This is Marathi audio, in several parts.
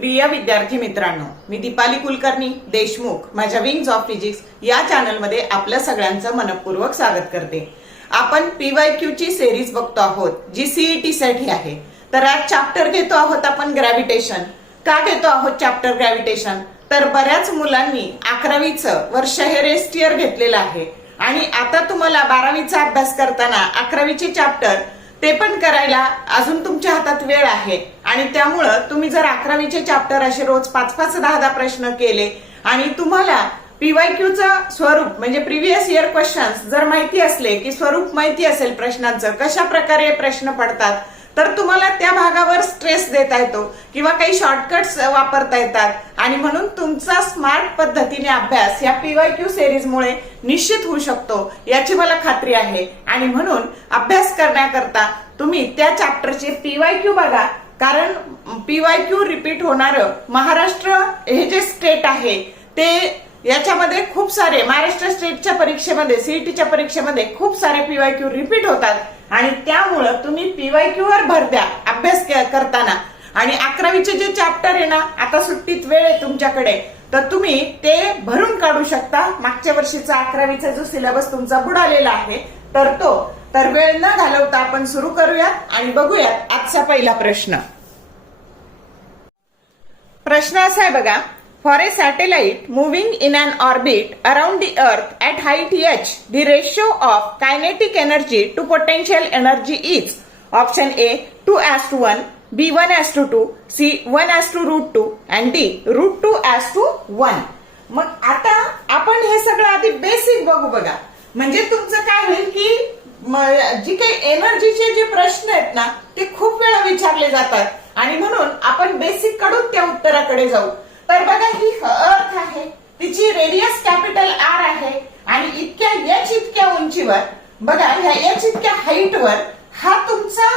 प्रिय विद्यार्थी मित्रांनो, मी दीपाली कुलकर्णी देशमुख माझ्या विंग्स ऑफ फिजिक्स या चॅनलमध्ये आपल्या सगळ्यांचं मनपूर्वक स्वागत करते। आपण पीवायक्यू ची सिरीज बघतो आहोत जी सीईटी साठी आहे। तर आज चॅप्टर घेतो आहोत आपण ग्रॅव्हिटेशन। का घेतो आहोत चॅप्टर ग्रॅव्हिटेशन? तर बऱ्याच मुलांनी 11वीचं वर्ष हे रेस्ट इयर घेतलेलं आहे आणि आता तुम्हाला 12वीचा अभ्यास करताना 11वीचे चॅप्टर ते पण करायला अजून तुमच्या हातात वेळ आहे आणि त्यामुळं तुम्ही जर 11वीचे चॅप्टर असे रोज 5-5 10-10 प्रश्न केले आणि तुम्हाला पीवायक्यूचं स्वरूप म्हणजे प्रिव्हियस इयर क्वेश्चन्स जर माहिती असले की स्वरूप माहिती असेल प्रश्नांचं कशा प्रकारे प्रश्न पडतात तर तुम्हाला त्या भागावर स्ट्रेस देता येतो किंवा काही शॉर्टकट्स वापरता येतात आणि म्हणून तुमचा स्मार्ट पद्धतीने अभ्यास या पीवायक्यू सिरीजमुळे निश्चित होऊ शकतो याची मला खात्री आहे। आणि म्हणून अभ्यास करण्याकरता तुम्ही त्या चॅप्टरचे पीवायक्यू बघा, कारण पीवायक्यू रिपीट होणारं महाराष्ट्र हे जे स्टेट आहे ते याच्यामध्ये खूप सारे महाराष्ट्र स्टेटच्या परीक्षेमध्ये सीईटीच्या परीक्षेमध्ये खूप सारे पीवायक्यू रिपीट होतात आणि त्यामुळं तुम्ही पीवायक्यू वर भर द्या अभ्यास करताना। आणि 11वीचे जे चॅप्टर आहे ना, आता सुट्टीत वेळ आहे तुमच्याकडे तर तुम्ही ते भरून काढू शकता। मागच्या वर्षीचा 11वीचा जो सिलेबस तुमचा बुडालेला आहे तर वेळ न घालवता आपण सुरू करूयात आणि बघूयात आजचा पहिला प्रश्न। प्रश्न असा आहे बघा, For a satellite moving in an orbit around the Earth at height h, the ratio of kinetic energy to potential energy is option A 2:1, B 1:2, C 1:√2 and D √2:1। मग आता आपण हे सगळं आधी बेसिक बघू बघा, म्हणजे तुमचं काय होईल की जी काही एनर्जीचे जे प्रश्न आहेत ना ते खूप वेळा विचारले जातात आणि म्हणून आपण बेसिक कडून त्या उत्तराकडे जाऊ। तर बघा, ही अर्थ आहे, तिची रेडियस कॅपिटल आर आहे आणि इतक्या उंचीवर बघा, ह्या एच इतक्या हाईटवर हा तुमचा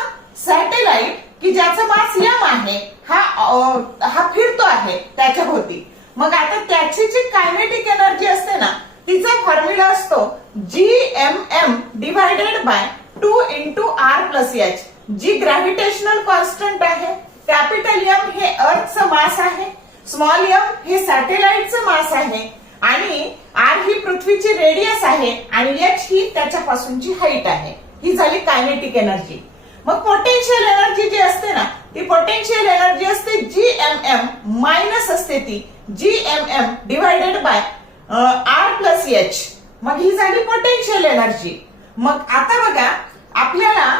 सॅटेलाइट की ज्याचं मास एम आहे हा फिरतो आहे त्याच्या भोवती। मग आता त्याची जी कायनेटिक एनर्जी असते ना तिचा फॉर्म्युला असतो GMM divided by 2 × R + H। G gravitational constant आहे, कॅपिटल एम हे अर्थचं मास आहे, स्मॉल एम हे सॅटेलाइटचं मास आहे आणि आर ही पृथ्वीची रेडियस आहे आणि एच ही त्याच्यापासूनची हाईट आहे। ही झाली कायनेटिक एनर्जी। मग पोटेन्शियल एनर्जी जी असते ना ती पोटेन्शियल एनर्जी असते GMM मायनस असते ती GMM divided bye R + H। मग ही झाली पोटेन्शियल एनर्जी। मग आता बघा, आपल्याला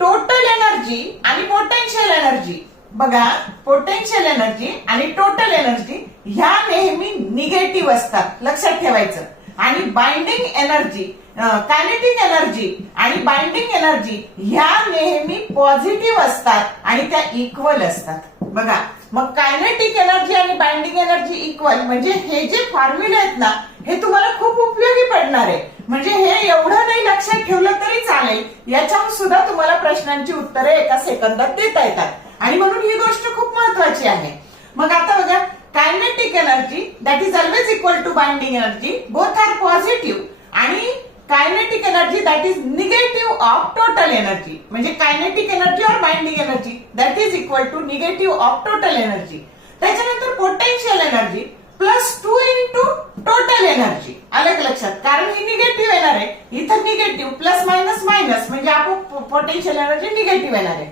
टोटल एनर्जी आणि पोटेन्शियल एनर्जी बघा, पोटेन्शियल एनर्जी आणि टोटल एनर्जी ह्या नेहमी निगेटिव्ह असतात, लक्षात ठेवायचं। आणि बाइंडिंग एनर्जी कायनेटिक एनर्जी आणि बाइंडिंग एनर्जी ह्या नेहमी पॉझिटिव्ह असतात आणि त्या इक्वल असतात। बघा, मग कायनेटिक एनर्जी आणि बाइंडिंग एनर्जी इक्वल म्हणजे हे जे फॉर्म्युले आहेत ना हे तुम्हाला खूप उपयोगी पडणार आहे। म्हणजे हे एवढं नाही लक्षात ठेवलं तरी चालेल, याच्यावर सुद्धा तुम्हाला प्रश्नांची उत्तरे एका सेकंदात देता येतात आणि म्हणून ही गोष्ट खूप महत्वाची आहे। मग आता बघा, kinetic energy that is always equal to binding energy, both are positive, आणि kinetic energy that is negative of total energy, म्हणजे कायनेटिक एनर्जी और binding energy that is equal to negative of total energy. त्याच्यानंतर पोटेन्शियल एनर्जी +2 × टोटल एनर्जी। आलं का लक्षात? कारण ही निगेटिव्ह येणार आहे, इथं निगेटिव्ह प्लस मायनस मायनस म्हणजे आपण पोटेन्शियल एनर्जी निगेटिव्ह येणार आहे।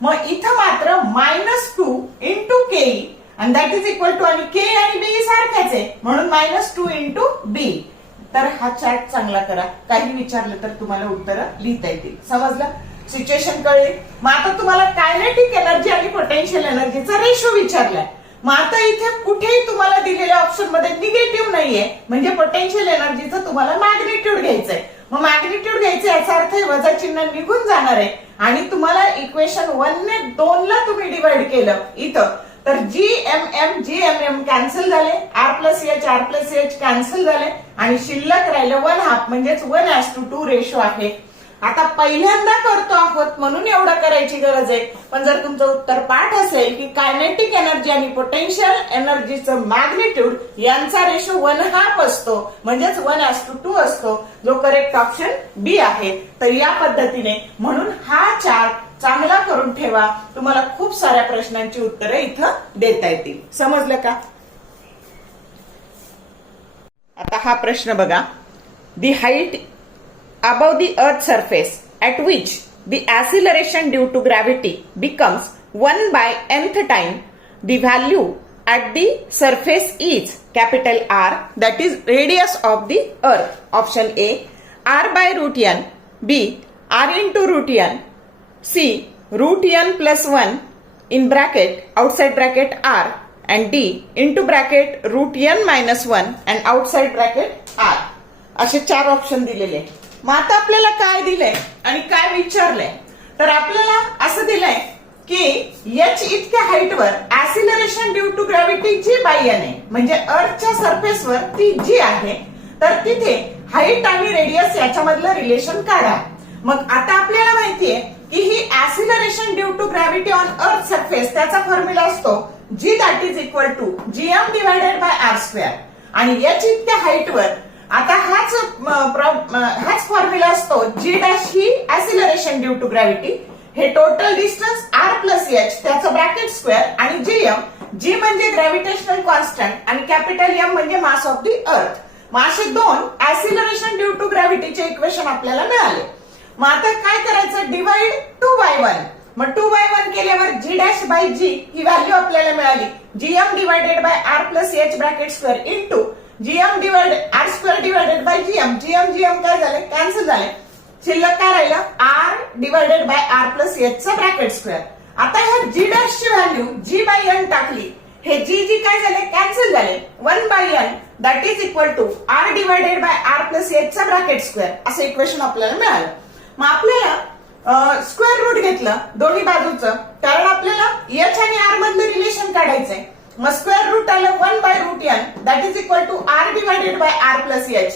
मग इथं मात्र -2 × Ke आणि दॅट इज इक्वल टू, आणि के आणि बी सारख्याच आहे म्हणून -2 × B। तर हा चार्ट चांगला करा, काही विचारलं तर तुम्हाला उत्तर लिहिता येतील। समजलं? सिच्युएशन कळली? मग आता तुम्हाला कायनेटिक एनर्जी आणि पोटेन्शियल एनर्जीचा रेशो विचारलाय। मग आता इथे कुठेही तुम्हाला दिलेल्या ऑप्शन मध्ये निगेटिव्ह नाहीये, म्हणजे पोटेन्शियल एनर्जीचं तुम्हाला मॅग्निट्यूड घ्यायचंय। मग मॅग्निट्यूड घ्यायचं याचा अर्थ वजा चिन्ह निघून जाणार आहे आणि तुम्हाला इक्वेशन 1 ने 2 ला तुम्ही डिवाइड केलं इथं तर GMM कॅन्सल झाले, R + H कॅन्सल झाले आणि शिल्लक राहिलं 1/2 म्हणजेच 1:2 रेशो आहे। आता पहिल्यांदा करतो आहोत म्हणून एवढं करायची गरज आहे, पण जर तुमचं उत्तर पाठ असेल की कायनेटिक एनर्जी आणि पोटेन्शियल एनर्जीचं मॅग्निट्यूड यांचा रेशो 1/2 असतो म्हणजेच 1:2 असतो, जो करेक्ट ऑप्शन बी आहे। तर या पद्धतीने म्हणून हा चार्ट चांगला करून ठेवा. तुम्हाला खूप साऱ्या प्रश्नांची उत्तरे इथं देता येतील. समजलं का? आता हा प्रश्न बघा. दी height above the earth's surface at which the acceleration due to gravity becomes 1 by nth time the value at the surface is capital R, that is radius of the earth. Option A, R by root n, B, R into root n, C, root n plus 1 in bracket outside bracket R, and D into bracket root n minus 1 and outside bracket R. असे 4 ऑप्शन दिलेले. मग आता आपल्याला काय दिलंय आणि काय विचारलंय, तर आपल्याला असं दिलंय की एच इतक्या हाईटवर acceleration due to gravity g by n आहे, म्हणजे अर्थच्या सरफेसवर ती जी आहे, तर तिथे हाईट आणि रेडियस याच्यामधलं रिलेशन काढा. मग आता आपल्याला माहितीये की ही acceleration due to gravity on earth surface, त्याचा फॉर्म्युला असतो g that is equal to GM divided by R square. आणि एच इतक्या हाईटवर आता हाच फॉर्म्युला असतो जी डॅश ही ऍसिलरेशन ड्यू टू ग्रॅव्हिटी, हे total distance R plus h त्याचं ब्रॅकेट स्क्वेअर, आणि जी म्हणजे ग्रॅव्हिटेशनल कॉन्स्टंट आणि कॅपिटल एम म्हणजे मास ऑफ दी अर्थ. मग असे 2 ऍसिलरेशन ड्यू टू ग्रॅव्हिटीचे इक्वेशन आपल्याला मिळाले. मग आता काय करायचं, डिवाइड 2 by 1. मग 2 by 1 केल्यावर जी डॅश बाय जी ही व्हॅल्यू आपल्याला मिळाली, GM divided by R plus H bracket square into GM divided R square divided by GM. GM काय झाले, कॅन्सल झाले. शिल्लक काय राहिलं, R divided by R plus H चा ब्रॅकेट स्क्वेअर. आता ह्या जी डॅश ची व्हॅल्यू जी बाय एन टाकली, हे जी काय झाले, कॅन्सल झाले. 1 by n that is equal to R divided by R plus H चा ब्रॅकेट स्क्वेअर असं इक्वेशन आपल्याला मिळालं. मग आपल्याला स्क्वेअर रूट घेतलं दोन्ही बाजूचं, कारण आपल्याला एच आणि आर मधलं रिलेशन काढायचंय. मग स्क्वेअर रूट आलं 1 by root n that is equal to R divided by R plus H,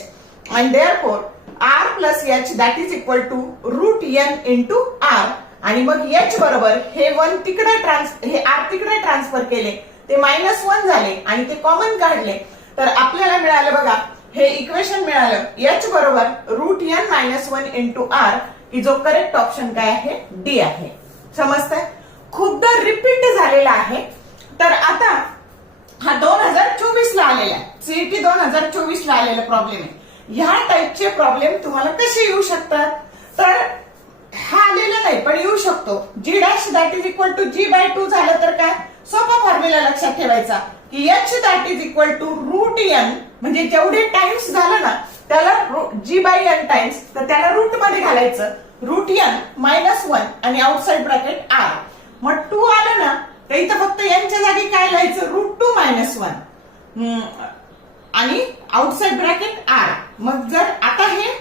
and therefore R plus H that is equal to root N into R. आणि मग एच बरोबर हे 1 तिकडे हे आर तिकडे ट्रान्सफर केले, ते -1 झाले आणि ते कॉमन काढले, तर आपल्याला मिळालं बघा हे इक्वेशन मिळालं एच बरोबर रूट एन -1 इंटू आर, की जो करेक्ट ऑप्शन काय आहे, डी आहे. समजतंय? खूपदा रिपीट झालेला आहे. तर आता हा 2024 ला आलेला आहे, सीईटी 2024 ला आलेला प्रॉब्लेम आहे. ह्या टाईपचे प्रॉब्लेम तुम्हाला कसे येऊ शकतात, तर हा आलेला नाही पण येऊ शकतो. G dash that is equal to g by 2 झालं तर काय, सोपा फॉर्म्युला लक्षात ठेवायचा की h that is equal to root n, म्हणजे जेवढे टाइम्स झालं ना त्याला जी बाय एन टाइम्स, तर त्याला रूट मध्ये घालायचं, रूट एन -1 आणि आउटसाइड ब्रॅकेट आर. मग 2 आलं ना तर इथं फक्त यांच्या जागी काय लिहायचं, रूट 2 -1 आणि आउटसाइड ब्रॅकेट आर. मग जर आता हे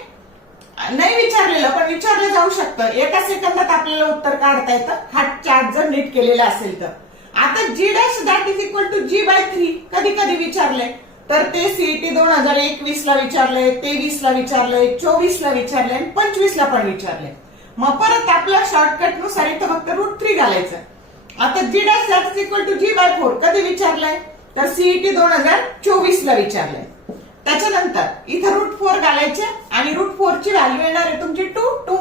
नाही विचारलेलं पण विचारलं जाऊ शकतं, एका सेकंदात आपल्याला उत्तर काढता येतं हा चार्ट जर नीट केलेला असेल तर. आता g dash that is equal to g by 3 कधी कधी विचारलंय, तर ते सीईटी 2021 ला विचारलंय, 23 ला विचारलंय, 24 ला विचारलंय, 25 ला पण विचारलंय. मग परत आपल्या शॉर्टकट नुसार इथं फक्त रूट 3 घालायचं. आता g dash that is equal to g by 4 कधी विचारलंय, तर सीईटी 2024 ला विचारलंय. त्याच्यानंतर इथं रूट 4 घालायचे आणि रूट 4 ची व्हॅल्यू येणार आहे तुमची 2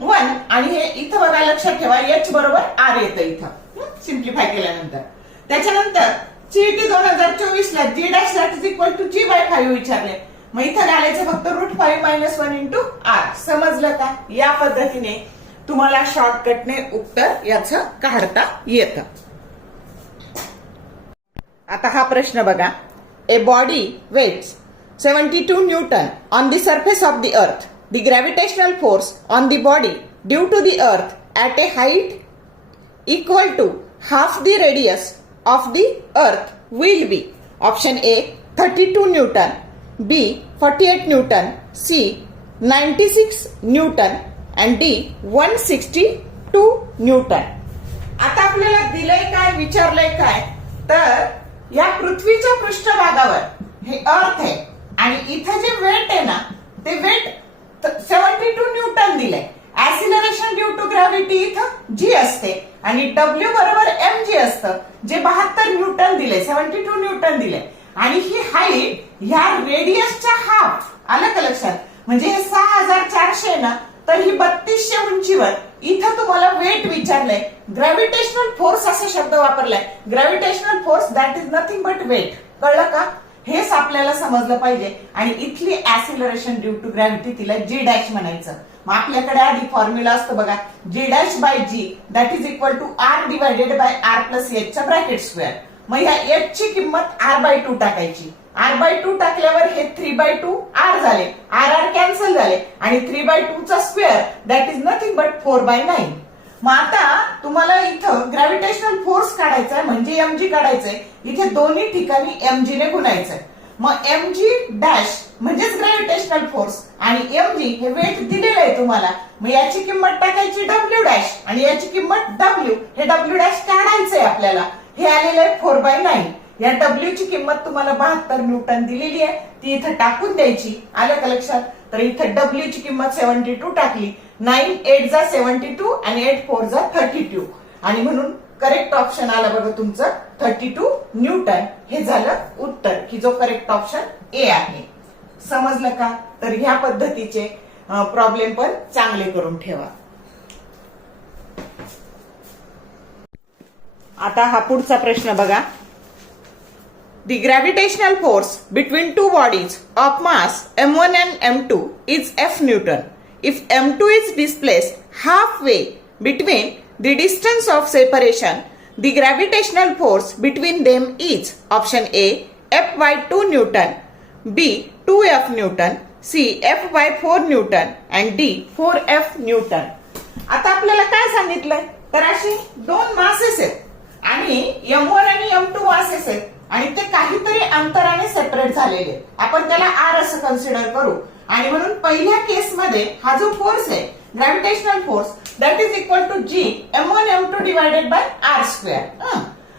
-1 आणि हे इथं बघा लक्षात ठेवा एच बरोबर आर येतं इथं सिम्प्लिफाय केल्यानंतर. त्याच्यानंतर सीईटी 2024 ला g dash that is equal to g by 5 विचारले, मग इथं घालायचं फक्त रूट 5 -1 इंटू आर. समजलं का? या पद्धतीने तुम्हाला शॉर्टकटने उत्तर याचं काढता येतं. आता हा प्रश्न बघा. A body weighs 72 Newton on the surface of the earth. The gravitational force on the body due to the earth at a height equal to half the radius of the earth will be option A 32 Newton, B 48 Newton, C 96 Newton and D 162 Newton. आता आपल्याला दिलंय काय, विचारलंय काय, तर या पृथ्वीच्या पृष्ठभागावर हे अर्थ आहे आणि इथं जे वेट आहे ना ते वेट 72 न्यूटन दिलंय. ऍसिलरेशन ड्यू टू ग्रॅव्हिटी इथं जी असते आणि डब्ल्यू बरोबर एम जी असतं, जे 72 न्यूटन दिले, 72 न्यूटन दिले. आणि ही हाईट ह्या रेडियसच्या हाफ, आलं का लक्षात, म्हणजे हे 6400 ना, तर तर ही 3200 उंचीवर इथं तुम्हाला वेट विचारलंय, ग्रॅव्हिटेशनल फोर्स असा शब्द वापरलाय. Gravitational force that is nothing but weight. कळलं का? हेच आपल्याला समजलं पाहिजे. आणि इथली ऍसिलरेशन ड्यू टू ग्रॅव्हिटी तिला जी डॅश म्हणायचं. मग आपल्याकडे आधी फॉर्म्युला असतो बघा, g dash by g that is equal to R divided by R plus H चा ब्रॅकेट स्क्वेअर. मग ह्या एच ची किंमत r/2 टाकायची. r/2 टाकल्यावर हे 3/2 r झाले, r कॅन्सल झाले आणि 3/2 चा square that is nothing but 4/9. मग आता तुम्हाला इथं ग्रॅव्हिटेशनल फोर्स काढायचा आहे म्हणजे mg काढायचंय. इथे दोन्ही ठिकाणी mg ने गुणायचंय. मग mg डॅश म्हणजेच ग्रॅव्हिटेशनल फोर्स आणि mg हे वेट दिलेलं आहे तुम्हाला. मग याची किंमत टाकायची w डॅश आणि याची किंमत w. हे w डॅश काढायचंय आपल्याला. हे आलेलं आहे 4/9. या W ची किंमत तुम्हाला 72 न्यूटन दिलेली आहे, ती इथं टाकून द्यायची. आलं का लक्षात? तर इथं W ची किंमत 72 टाकली. 9 8 जा 72 आणि 8 4 जा 32 आणि म्हणून करेक्ट ऑप्शन आला बघा तुमचं 32 न्यूटन. हे झालं उत्तर, की जो करेक्ट ऑप्शन ए आहे. समजलं का? तर ह्या पद्धतीचे प्रॉब्लेम पण चांगले करून ठेवा. आता हा पुढचा प्रश्न बघा. The gravitational force between two bodies of mass m1 and m2 is F Newton. If m2 is displaced halfway between the distance of separation, the gravitational force between them is option A F by 2 Newton, B 2F Newton, C F by 4 Newton and D 4F Newton. आता आपल्याला काय सांगितलंय? तर अशी दोन मासेस आहेत आणि m1 आणि m2 मासेस आहेत आणि ते काहीतरी अंतराने सेपरेट झालेले. आपण त्याला आर असं कन्सिडर करू आणि म्हणून पहिल्या केसमध्ये हा जो फोर्स आहे gravitational force that is equal to G m1 m2 divided by R square.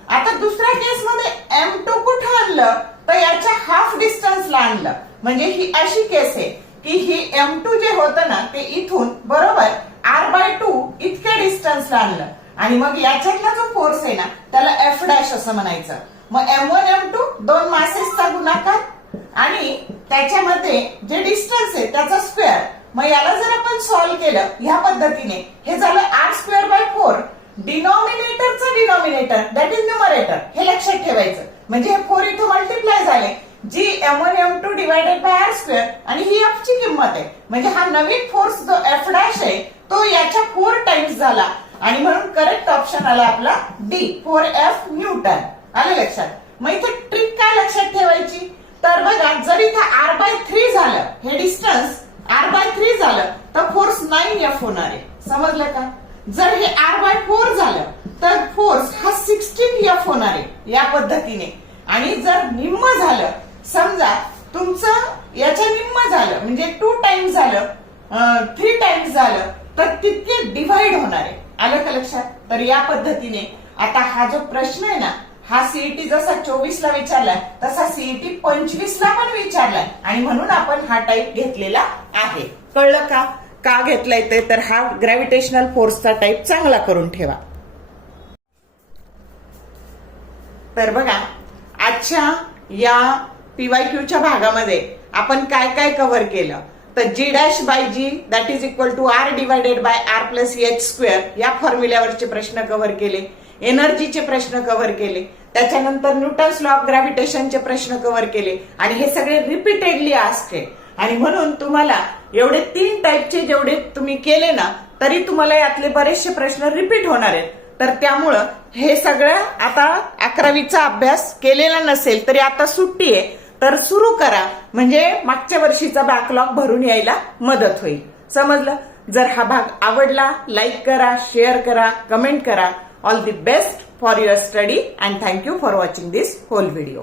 आता दुसऱ्या केसमध्ये m2 कुठं आणलं तर याच्या हाफ डिस्टन्सला आणलं. म्हणजे ही अशी केस आहे की ही m2 जे होतं ना ते इथून बरोबर r/2 इतक्या डिस्टन्सला आणलं आणि मग याच्यातला जो फोर्स आहे ना त्याला एफ डॅश असं म्हणायचं. मग m1 m2 दोन मासेसचा गुणाकार आणि त्याच्यामध्ये जे डिस्टन्स आहे त्याचा स्क्वेअर. मग याला जर आपण सॉल्व्ह केलं ह्या पद्धतीने हे झालं r²/4. डिनॉमिनेटरचं डिनॉमिनेटर दॅट इज न्यूमरेटर हे लक्षात ठेवायचं. म्हणजे हे 4 इथं मल्टिप्लाय झाले. G m1 m2 divided by R square आणि ही एफ ची किंमत आहे. म्हणजे हा नवीन फोर्स जो एफ डॅश आहे तो याच्या 4 टाइम्स झाला आणि म्हणून करेक्ट ऑप्शन आला आपला डी 4F न्यूटन. आलं लक्षात? मग इथे ट्रिक काय लक्षात ठेवायची? तर बघा जर इथं r/3 झालं, हे डिस्टन्स r/3 झालं तर फोर्स 9F होणार आहे. समजलं का? जर हे r/4 झालं तर फोर्स हा 16F होणार आहे या पद्धतीने. आणि जर निम्म झालं, समजा तुमचं याच्या निम्म झालं म्हणजे 2 टाइम्स झालं, 3 टाइम्स झालं तर तितके डिव्हाइड होणार आहे. आलं का लक्षात? तर या पद्धतीने आता हा जो प्रश्न आहे ना हा सीईटी जसा 24 ला विचारलाय तसा सीईटी 25 ला पण विचारलाय आणि म्हणून आपण हा टाईप घेतलेला आहे. कळलं का? का घेतलाय ते? तर हा ग्रॅव्हिटेशनल फोर्सचा टाईप चांगला करून ठेवा. तर बघा आजच्या या पीवायक्यूच्या भागामध्ये आपण काय काय कव्हर केलं. तर g dash by g that is equal to R divided by R plus h square या फॉर्म्युल्यावरचे प्रश्न कव्हर केले. एनर्जीचे प्रश्न कव्हर केले. त्याच्यानंतर न्यूटन्स लॉ ऑफ ग्रॅव्हिटेशनचे प्रश्न कव्हर केले आणि हे सगळे रिपीटेडली आस्क्ड आहे. आणि म्हणून तुम्हाला एवढे 3 टाईपचे जेवढे तुम्ही केले ना तरी तुम्हाला यातले बरेचसे प्रश्न रिपीट होणार आहेत. तर त्यामुळं हे सगळं आता 11वीचा अभ्यास केलेला नसेल तरी आता सुट्टी आहे तर सुरू करा. म्हणजे मागच्या वर्षीचा बॅकलॉग भरून यायला मदत होईल. समजलं? जर हा भाग आवडला लाईक करा, शेअर करा, कमेंट करा. All the best for your study and thank you for watching this whole video.